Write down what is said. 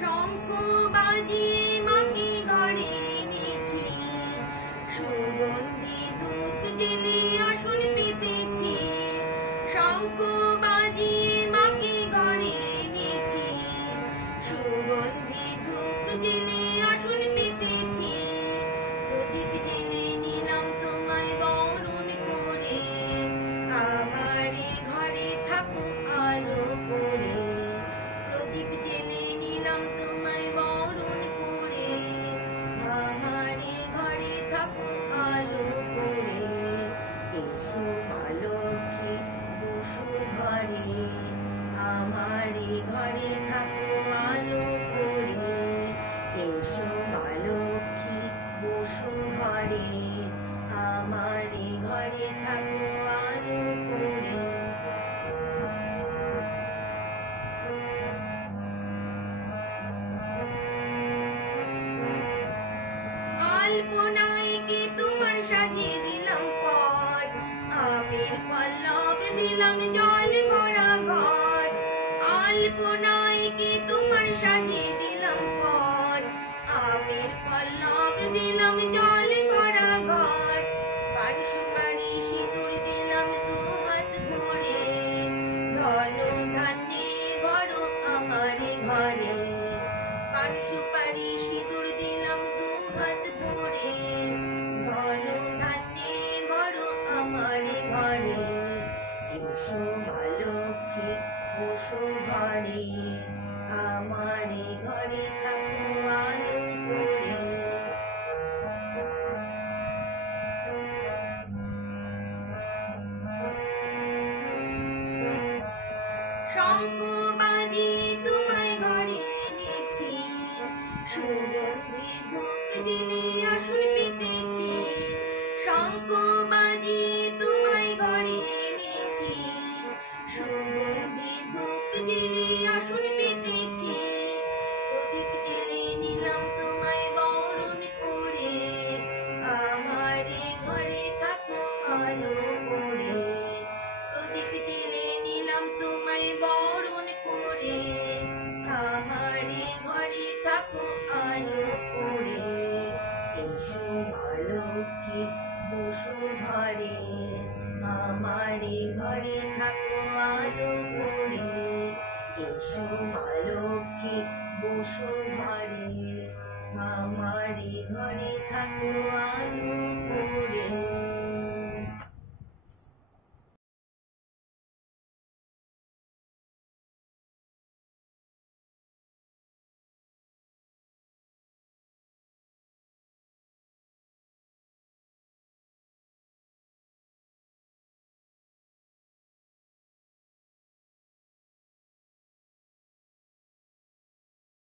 শঙ্খ বাজিয়ে মাকে ঘরে এনেছি, সুগন্ধি ধূপ জেলে আসন পেতেছি। শঙ্খ বাজিয়ে মাকে ঘরে এনেছি, সুগন্ধি ধূপ জেলে আসন পেতেছি। প্রদীপ জেলে নিলাম তোমায় বরণ করে, আমারে ঘরে থাকো আলো করে। প্রদীপ জেলে নিলাম তোমায় বরণ করে, আমারে ঘরে থাকো আলো করে। এসো মা লক্ষ্মী বসো ঘরে, আমারে ঘরে থাকো আলো করে। এসো মা লক্ষ্মী বসো ঘরে, আমারে ঘরে থাকো আলো করে। আলপনায় কি তোমার সাজিয়ে দিলাম পর, আবির পল্লব দিলাম জল ভরা ঘর। আলপনায় কি তোমার সাজিয়ে দিলাম পর, আবির পল্লব দিলাম জল ভরা ঘর। পান সুপারি সিঁদুর দিলাম দু হাত ভরে, ধন ধান্যে ভরো আমার ঘরে। পান সুপারি সিঁদুর দিলাম দু হাত ভরে, ধন ধান্যে ভরো আমার ঘরে। এসো মা লক্ষ্মী বসো ঘরে, আমারে ঘরে থাকো আলো করে। শঙ্খ বাজিয়ে তোমায় ঘরে এনেছি, সুগন্ধি ধূপ জেলে আসন পেতেছি। শঙ্খ বাজিয়ে তোমায় ঘরে এনেছি, সুগন্ধি ধূপ জেলে আসন পেতেছি। প্রদীপ জেলে নিলাম তোমায় বরণ করে, আমারে ঘরে থাকো আলো করে। প্রদীপ জেলে নিলাম তোমায় বরণ করে, আমারে ঘরে থাকো আলো করে। এসো মা লক্ষ্মী বসো ঘরে, আমারে ঘরে থাকো আলো করে। এসো মা লক্ষ্মী বসো ঘরে, আমারে ঘরে থাকো আলো করে।